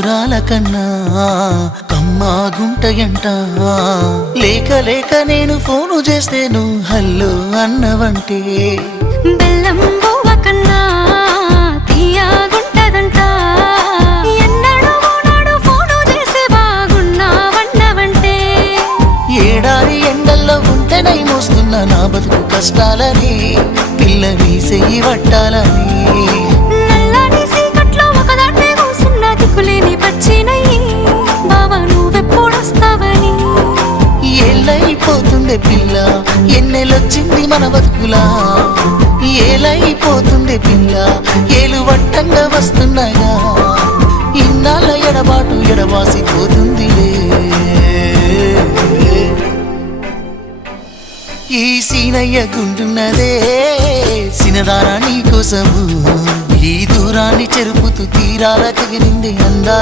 మధురాల కన్నా కమ్మా గుంటయంట లేక లేక నేను ఫోను చేస్తే నువ్వు హల్లో అన్నవంటే బెల్లం బువ్వ కన్నా తీయగుంటదంట ఎన్నడూ నాడు ఫోను చేసే బాగున్నావన్నవంటే ఏడాది ఎండల్లో ఉంటేనై మోస్తున్న నా బతుకు కష్టాలని పిల్లని చెయ్యి పట్టాలని నల్లని సీకట్లో ఒకదాన్నే కూసున్న దిక్కులేని పచ్చినయ్యి బావా నువ్వెప్పుడొస్తావని ఏళ్ళైపోతుండే పిల్ల ఎన్నెలొచ్చింది మన బతుకులా ఏలైపోతుండే పిల్ల ఏలు వట్టంగా వస్తున్నాగా ఇన్నాళ్ళ ఎడబాటు ఎడవాసిపోతుందిలే ఈ సీనయ్య గుంటున్నదే సినదారా నీ కోసము ఈ దూరాన్ని చెరుపుతూ తీరాల తెగిరింది అందా